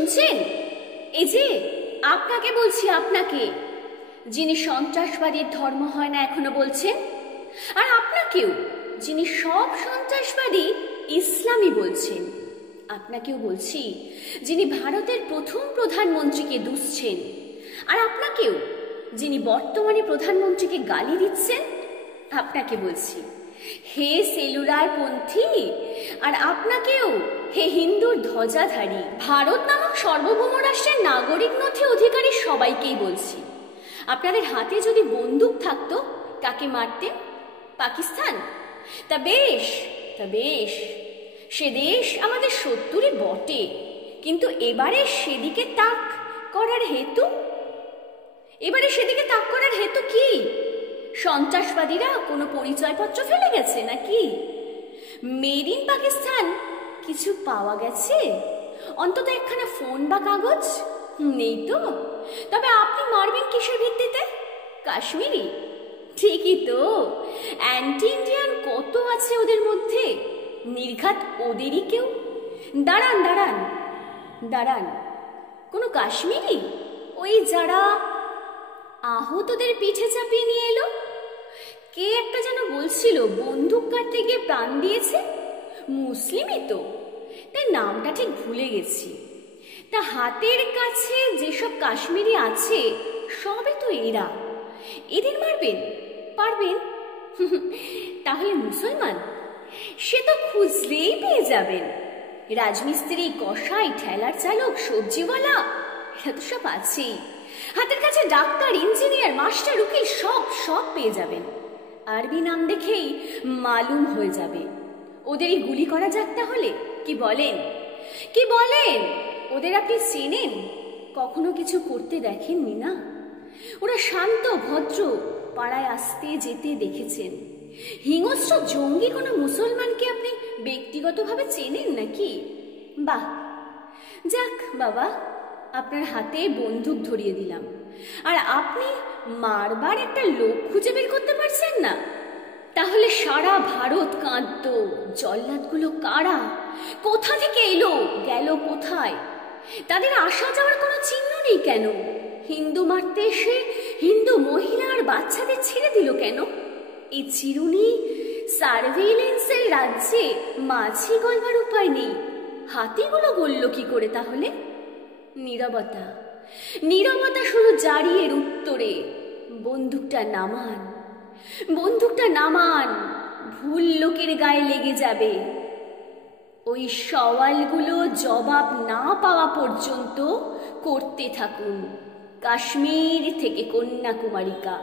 শুনছেন? এই যে আপনাকে বলছি, আপনাকে, যিনি সন্ত্রাসবাদীর ধর্ম হয় না এখনো বলছেন, আর আপনাকেও যিনি সব সন্ত্রাসবাদী ইসলামই বলছেন, আপনাকেও বলছি যিনি ভারতের প্রথম প্রধানমন্ত্রীকে দুষছেন, আর আপনাকেও যিনি বর্তমানে প্রধানমন্ত্রীকে গালি দিচ্ছেন, আপনাকে বলছি হে সেলুলার পন্থী, আর আপনাকেও হে হিন্দুর ধ্বজাধারী, ভারত নামক সার্বভৌম রাষ্ট্রের নাগরিক নথি অধিকারী সবাইকেই বলছি, আপনাদের হাতে যদি বন্দুক থাকতো কাকে মারতেন? পাকিস্তান? তা বেশ, তা বেশ, সে দেশ আমাদের শত্রুরই বটে, কিন্তু এবারে সেদিকে তাক করার হেতু কি? সন্ত্রাসবাদীরা কোনো পরিচয়পত্র ফেলে গেছে নাকি? মেড ইন পাকিস্তান কিছু পাওয়া গেছে? অন্তত একখানা ফোন বা কাগজ নেই তো? তবে আপনি মারবেন কিসের ভিত্তিতে? কাশ্মীরি? ঠিকই তো, অ্যান্টি ইন্ডিয়ান কত আছে ওদের মধ্যে, নির্ঘাত ওদেরই কেউ। দাঁড়ান দাঁড়ান দাঁড়ান, কোনো কাশ্মীরি? ওই যারা আহতদের পিঠে চাপিয়ে নিয়ে এলো, কে একটা যেন বলছিল বন্দুক কাটতে গিয়ে প্রাণ দিয়েছে, মুসলিমই তো, তাই নামটা ঠিক ভুলে গেছি। তা হাতের কাছে যেসব কাশ্মীরি আছে সবই তো এরা, এদের মারবেন? পারবেন? তাহলে মুসলমান? সে তো খুঁজলেই পেয়ে যাবেন, রাজমিস্ত্রি, কসাই, ঠেলার চালক, সবজিওয়ালা, এরা তো সব আছেই। হাতের কাছে ডাক্তার, ইঞ্জিনিয়ার, মাস্টার, উকিল, সব সব পেয়ে যাবেন। আরবি নাম দেখেই মালুম হয়ে যাবে। ওদেরই গুলি করা যাক তাহলে, কি বলেন? কি বলেন? ওদের আপনি চেনেন? কখনো কিছু করতে দেখেননি না? ওরা শান্ত ভদ্র, পাড়ায় আসতে যেতে দেখেছেন। হিংস্র জঙ্গি কোনো মুসলমানকে আপনি ব্যক্তিগতভাবে চেনেন নাকি? বাহ, যাক বাবা, আপনার হাতে বন্দুক ধরিয়ে দিলাম, আর আপনি মারবার একটা লোক খুঁজে বের করতে পারছেন না? তাহলে সারা ভারত কাঁদত, জল্লাদগুলো কারা, কোথা থেকে এলো, গেল কোথায়? তাদের আসা যাওয়ার কোনো চিহ্ন নেই কেন? হিন্দু মারতে এসে হিন্দু মহিলা আর বাচ্চাদের ছেড়ে দিল কেন? এই চিরুনি সার্ভেইলেন্সের রাজ্যে মাছি গলবার উপায় নেই, হাতিগুলো গলল কি করে তাহলে? নীরবতা, নীরবতা শুধু জারিয়ের উত্তরে। বন্দুকটা নামান, বন্দুকটা নামান, ভুল লোকের গায়ে লেগে যাবে। ওই সওয়ালগুলো জবাব না পাওয়া পর্যন্ত করতে থাকুন, কাশ্মীর থেকে কন্যাকুমারিকা।